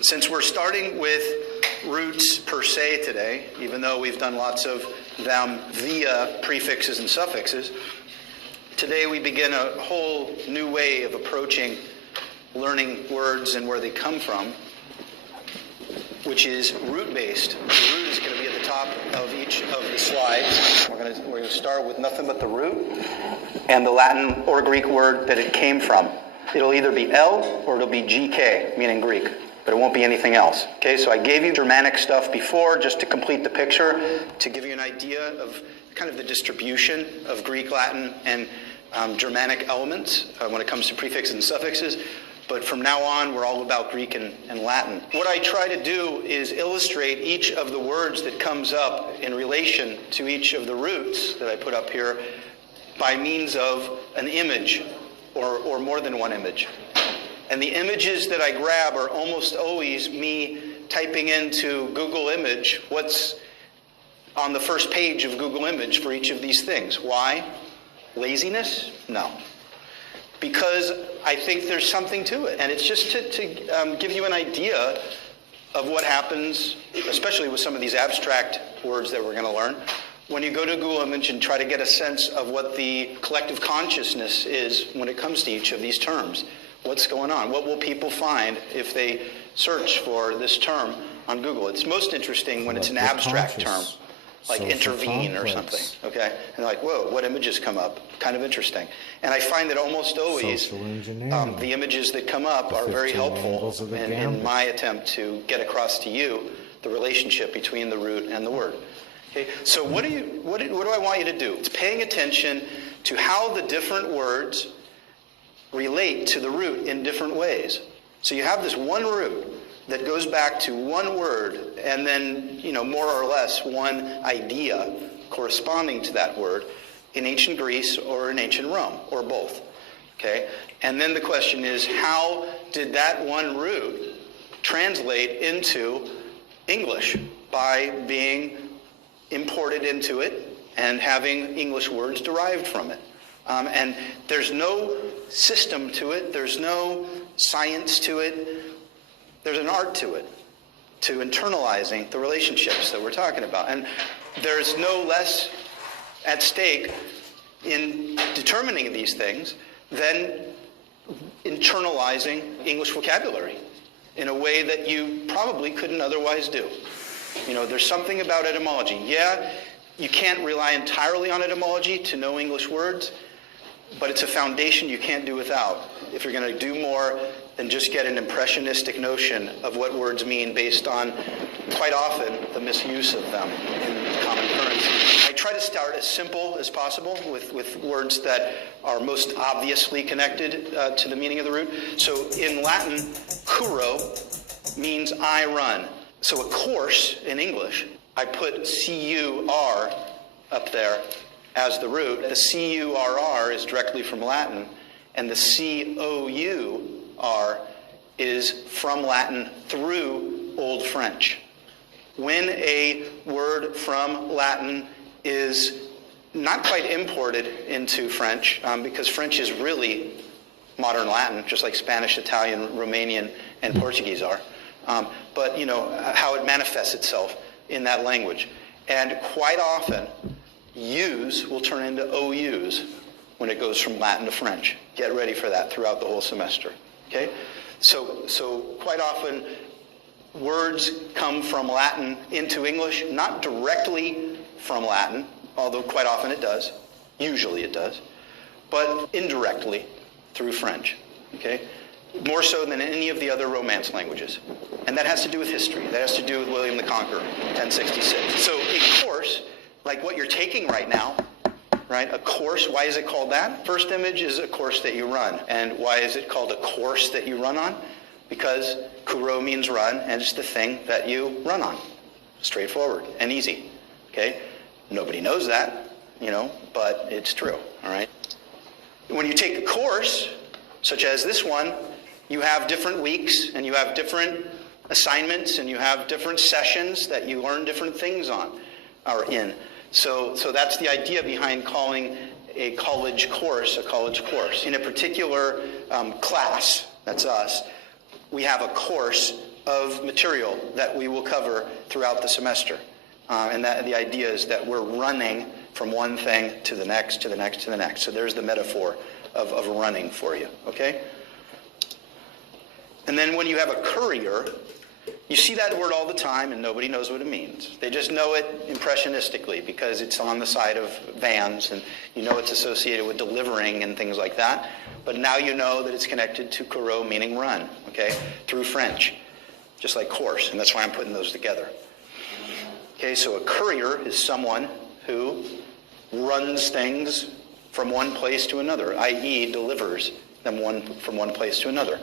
Since we're starting with roots per se today, even though we've done lots of them via prefixes and suffixes, today we begin a whole new way of approaching learning words and where they come from, which is root-based. The root is going to be at the top of each of the slides. We're going to start with nothing but the root and the Latin or Greek word that it came from. It'll either be L or it'll be GK, meaning Greek, but it won't be anything else. Okay, so I gave you Germanic stuff before just to complete the picture, to give you an idea of kind of the distribution of Greek, Latin, and Germanic elements when it comes to prefixes and suffixes. But from now on, we're all about Greek and Latin. What I try to do is illustrate each of the words that comes up in relation to each of the roots that I put up here by means of an image or more than one image. And the images that I grab are almost always me typing into Google Image what's on the first page of Google Image for each of these things. Why? Laziness? No. Because I think there's something to it. And it's just to give you an idea of what happens, especially with some of these abstract words that we're going to learn, when you go to Google Image and try to get a sense of what the collective consciousness is when it comes to each of these terms. What's going on? What will people find if they search for this term on Google? It's most interesting when it's an abstract term, like intervene or something, okay? And like, whoa, what images come up? Kind of interesting. And I find that almost always the images that come up are very helpful in my attempt to get across to you the relationship between the root and the word. Okay, so what do I want you to do? It's paying attention to how the different words relate to the root in different ways. So you have this one root that goes back to one word and then, more or less one idea corresponding to that word in ancient Greece or in ancient Rome, or both. Okay? And then the question is, how did that one root translate into English by being imported into it and having English words derived from it? And there's no system to it. There's no science to it. There's an art to it, to internalizing the relationships that we're talking about. And there's no less at stake in determining these things than internalizing English vocabulary in a way that you probably couldn't otherwise do. There's something about etymology. Yeah, you can't rely entirely on etymology to know English words, but it's a foundation you can't do without if you're going to do more than just get an impressionistic notion of what words mean based on, quite often, the misuse of them in common currency. I try to start as simple as possible with words that are most obviously connected to the meaning of the root. So in Latin, curo means I run. So a course in English, I put C-U-R up there as the root. The C-U-R-R is directly from Latin, and the C-O-U-R is from Latin through Old French. When a word from Latin is not quite imported into French, because French is really modern Latin, just like Spanish, Italian, Romanian, and Portuguese are, but how it manifests itself in that language. And quite often, U's will turn into OU's when it goes from Latin to French. Get ready for that throughout the whole semester. Okay? So quite often, words come from Latin into English, not directly from Latin, although quite often it does. Usually it does. But indirectly through French. Okay? More so than any of the other Romance languages. And that has to do with history. That has to do with William the Conqueror, 1066. So a course, like what you're taking right now, right? A course, why is it called that? First image is a course that you run. And why is it called a course that you run on? Because kuro means run, and it's the thing that you run on. Straightforward and easy, okay? Nobody knows that, but it's true, all right? When you take a course, such as this one, you have different weeks, and you have different assignments, and you have different sessions that you learn different things on, or in. So that's the idea behind calling a college course a college course. In a particular class, that's us, we have a course of material that we will cover throughout the semester. And that the idea is that we're running from one thing to the next, to the next, to the next. So there's the metaphor of running for you, okay? And then when you have a courier, you see that word all the time and nobody knows what it means. They just know it impressionistically because it's on the side of vans and you know it's associated with delivering and things like that. But now you know that it's connected to coureur, meaning run, okay, through French, just like course, and that's why I'm putting those together. Okay, so a courier is someone who runs things from one place to another, i.e. delivers them from one place to another.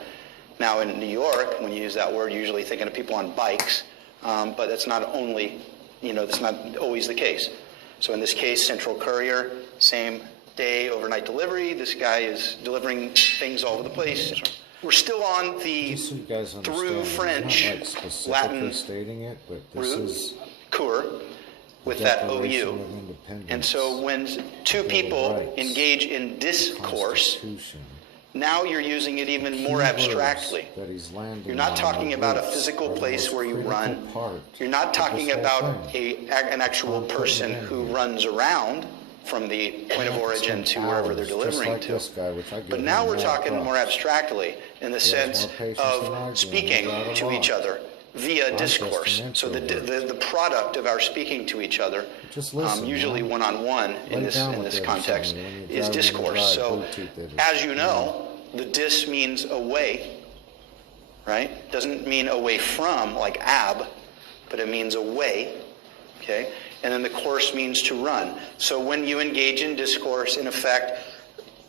Now in New York, when you use that word, you're usually thinking of people on bikes, but that's not only, that's not always the case. So in this case, central courier, same day, overnight delivery. This guy is delivering things all over the place. We're still on the just so you guys understand, through French, not like specifically Latin stating it, but this root, is cour, with that OU. And so when two people engage in discourse, now you're using it even more abstractly. You're not talking about a physical place where you run. You're not talking about an actual person who runs around from the point of origin to wherever they're delivering to. But now we're talking more abstractly in the sense of speaking to each other via discourse. So the product of our speaking to each other, usually one-on-one in this context, is discourse. So as you know, the dis means away, right? Doesn't mean away from, like ab, but it means away, okay? And then the course means to run. So when you engage in discourse, in effect,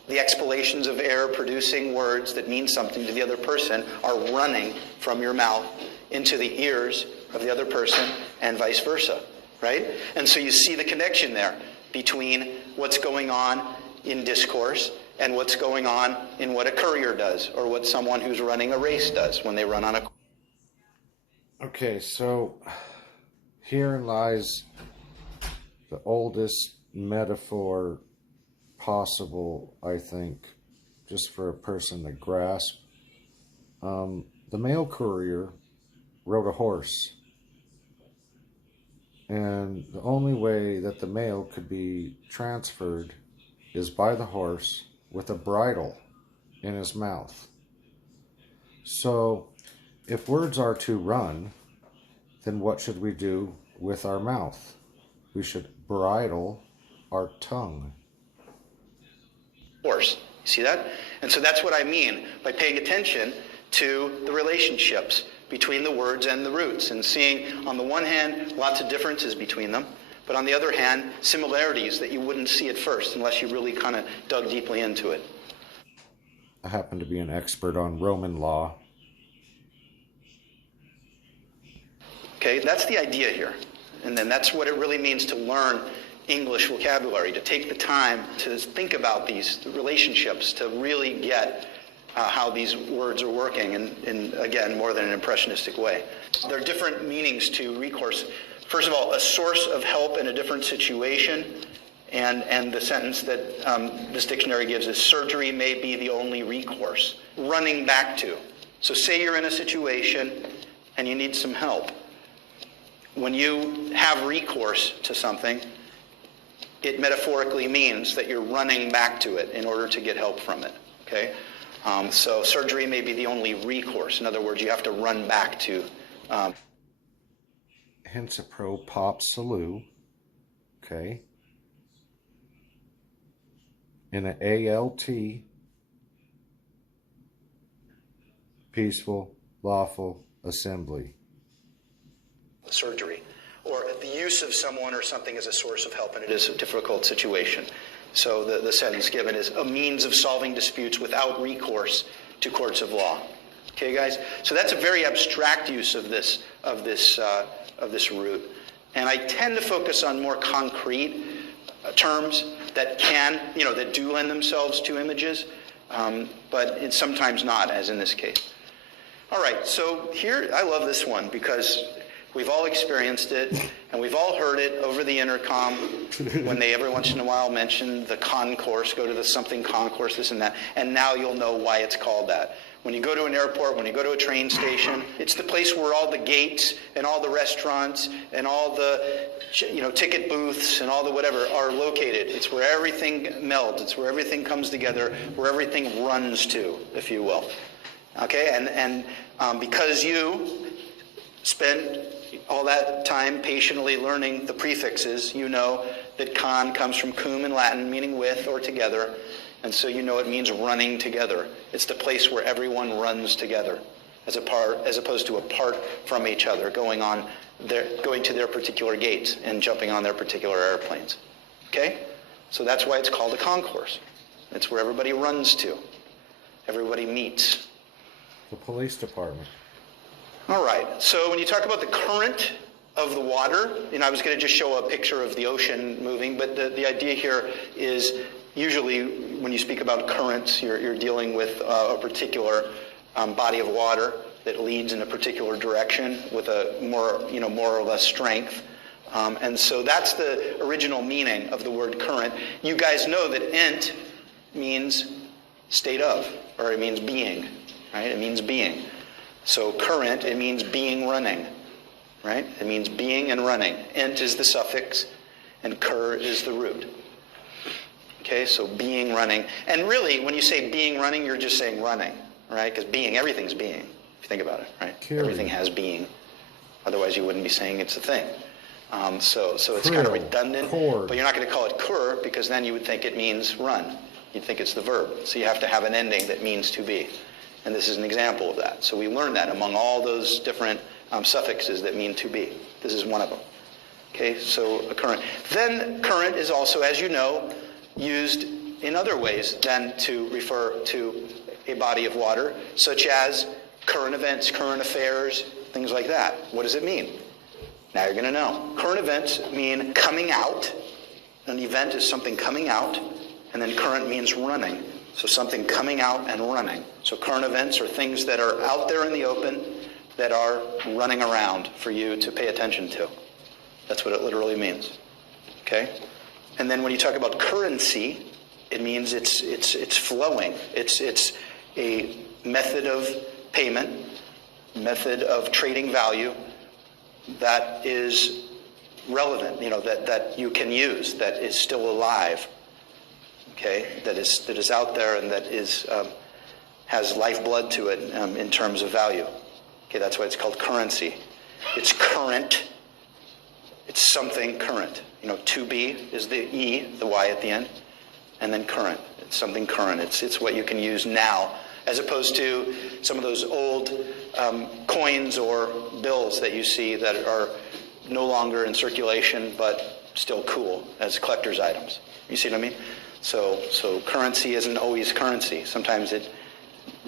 the exhalations of air producing words that mean something to the other person are running from your mouth into the ears of the other person and vice versa, right? And so you see the connection there between what's going on in discourse and what's going on in what a courier does or what someone who's running a race does when they run on a... Okay, so herein lies the oldest metaphor possible, I think, just for a person to grasp. The mail courier rode a horse, and the only way that the mail could be transferred is by the horse with a bridle in his mouth. So if words are to run, then what should we do with our mouth? We should bridle our tongue. Horse, you see that? And so that's what I mean by paying attention to the relationships between the words and the roots and seeing, on the one hand, lots of differences between them, but on the other hand, similarities that you wouldn't see at first unless you really kind of dug deeply into it. I happen to be an expert on Roman law. Okay, that's the idea here. And then that's what it really means to learn English vocabulary, to take the time to think about these relationships, to really get how these words are working in, again, more than an impressionistic way. There are different meanings to recourse. First of all, a source of help in a different situation, and the sentence that this dictionary gives is surgery may be the only recourse. Running back to. So say you're in a situation and you need some help. When you have recourse to something, it metaphorically means that you're running back to it in order to get help from it, okay? So surgery may be the only recourse. In other words, you have to run back to. Hence a pro pop solu, okay? In an ALT, peaceful, lawful assembly. Surgery, or the use of someone or something as a source of help, and it is a difficult situation. So the sentence given is a means of solving disputes without recourse to courts of law. Okay, guys. So that's a very abstract use of this root, and I tend to focus on more concrete terms that that do lend themselves to images, but it's sometimes not, as in this case. All right. So here, I love this one because we've all experienced it, and we've all heard it over the intercom when they every once in a while mention the concourse, go to the something concourse, this and that, and now you'll know why it's called that. When you go to an airport, when you go to a train station, it's the place where all the gates and all the restaurants and all the ticket booths and all the whatever are located. It's where everything melds. It's where everything comes together, where everything runs to, if you will. Okay, and because you spent all that time patiently learning the prefixes, you know that con comes from cum in Latin, meaning with or together, and so you know it means running together. It's the place where everyone runs together, as opposed to apart from each other, going to their particular gates and jumping on their particular airplanes. Okay? So that's why it's called a concourse. It's where everybody runs to. Everybody meets. The police department. All right. So when you talk about the current of the water, I was going to just show a picture of the ocean moving, but the idea here is usually when you speak about currents, you're dealing with a particular body of water that leads in a particular direction with a more or less strength. And so that's the original meaning of the word current. You guys know that ent means state of, or it means being, right? It means being. So current, it means being, running, right? It means being and running. Ent is the suffix, and cur is the root. Okay, so being, running. And really, when you say being, running, you're just saying running, right? Because everything's being, if you think about it, right? Clearly. Everything has being. Otherwise, you wouldn't be saying it's a thing. So it's kind of redundant, but you're not going to call it cur, because then you would think it means run. You'd think it's the verb. So you have to have an ending that means to be. And this is an example of that. So we learned that among all those different suffixes that mean to be. This is one of them. Okay, so a current. Then current is also, as you know, used in other ways than to refer to a body of water, such as current events, current affairs, things like that. What does it mean? Now you're going to know. Current events mean coming out. An event is something coming out, and then current means running. So something coming out and running. So current events are things that are out there in the open that are running around for you to pay attention to. That's what it literally means. Okay? And then when you talk about currency, it means it's flowing. It's a method of payment, method of trading value that is relevant, that you can use, that is still alive. Okay, that is out there and that has lifeblood to it in terms of value. Okay, that's why it's called currency. It's current. It's something current. To be is the E, the Y at the end, and then current. It's something current. It's what you can use now, as opposed to some of those old coins or bills that you see that are no longer in circulation but still cool as collector's items. You see what I mean? So currency isn't always currency. Sometimes it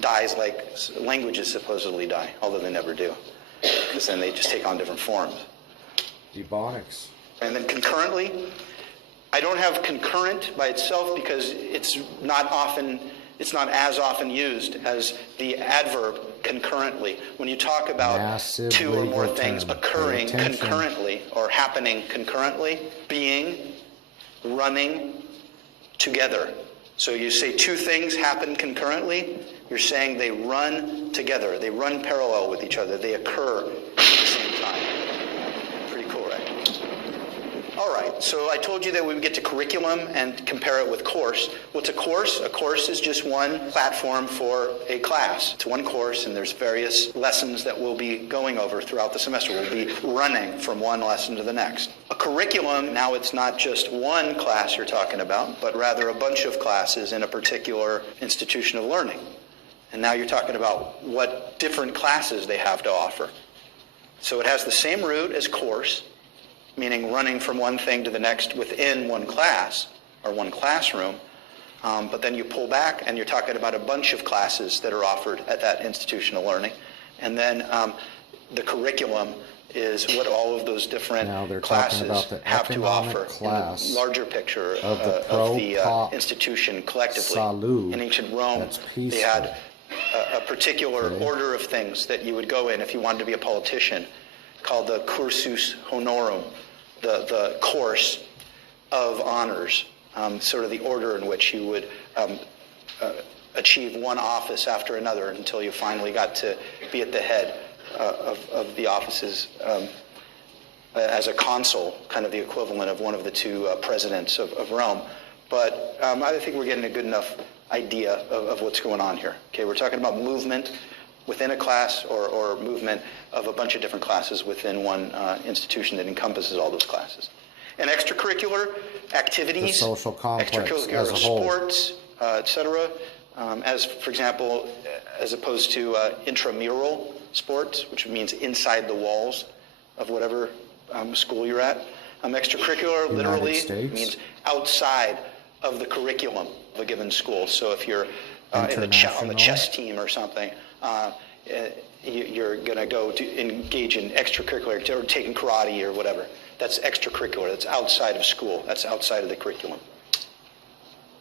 dies like languages supposedly die, although they never do, because then they just take on different forms. Ebonics. And then concurrently, I don't have concurrent by itself because it's not as often used as the adverb concurrently. When you talk about Massive two or more things term. occurring concurrently or happening concurrently, being, running together. So you say two things happen concurrently, you're saying they run together. They run parallel with each other. They occur at the same time. Pretty cool, right? All right, so I told you that we would get to curriculum and compare it with course. What's a course? A course is just one platform for a class. It's one course, and there's various lessons that we'll be going over throughout the semester. We'll be running from one lesson to the next. A curriculum, now it's not just one class you're talking about, but rather a bunch of classes in a particular institution of learning. And now you're talking about what different classes they have to offer. So it has the same root as course, meaning running from one thing to the next within one class or one classroom. But then you pull back and you're talking about a bunch of classes that are offered at that institution of learning. And then the curriculum is what all of those different classes have to offer in the larger picture of the institution collectively. Solu, in ancient Rome, they had a particular order of things that you would go in if you wanted to be a politician, called the cursus honorum, the course of honors, sort of the order in which you would achieve one office after another until you finally got to be at the head of the offices as a consul, kind of the equivalent of one of the two presidents of Rome. But I think we're getting a good enough idea of what's going on here. Okay, we're talking about movement within a class or movement of a bunch of different classes within one institution that encompasses all those classes. And extracurricular activities, the social complex extracurricular as a whole. sports, etc. As, for example, as opposed to intramural sports, which means inside the walls of whatever school you're at. Extracurricular literally means outside of the curriculum of a given school. So if you're on the chess team or something, you're going to go to engage in extracurricular, or taking karate or whatever. That's extracurricular. That's outside of school. That's outside of the curriculum.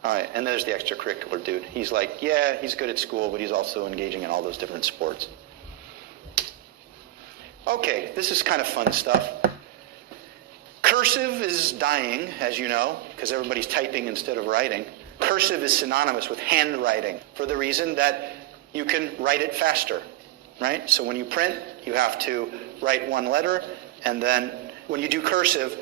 All right, and there's the extracurricular dude. He's like, yeah, he's good at school, but he's also engaging in all those different sports. Okay, this is kind of fun stuff. Cursive is dying, as you know, because everybody's typing instead of writing. Cursive is synonymous with handwriting for the reason that you can write it faster, right? So when you print, you have to write one letter, and then when you do cursive,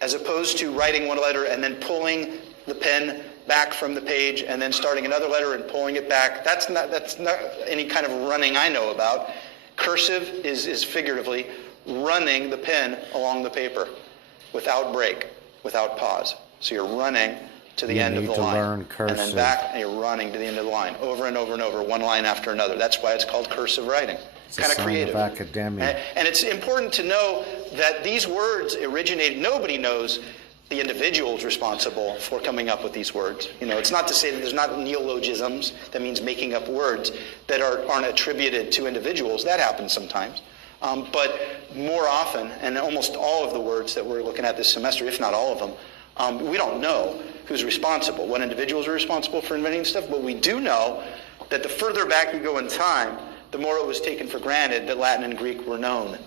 as opposed to writing one letter and then pulling the pen back from the page and then starting another letter and pulling it back, that's not any kind of running I know about. Cursive is figuratively running the pen along the paper without break, without pause. So you're running to the end of the line, and then back, and you're running to the end of the line, over and over and over, one line after another. That's why it's called cursive writing. It's kind of creative. Of academia. And it's important to know that these words originated. Nobody knows the individuals responsible for coming up with these words. You know, it's not to say that there's not neologisms, that means making up words that aren't attributed to individuals. That happens sometimes. But more often, and almost all of the words that we're looking at this semester, if not all of them, we don't know who's responsible, what individuals are responsible for inventing stuff, but we do know that the further back you go in time, the more it was taken for granted that Latin and Greek were known.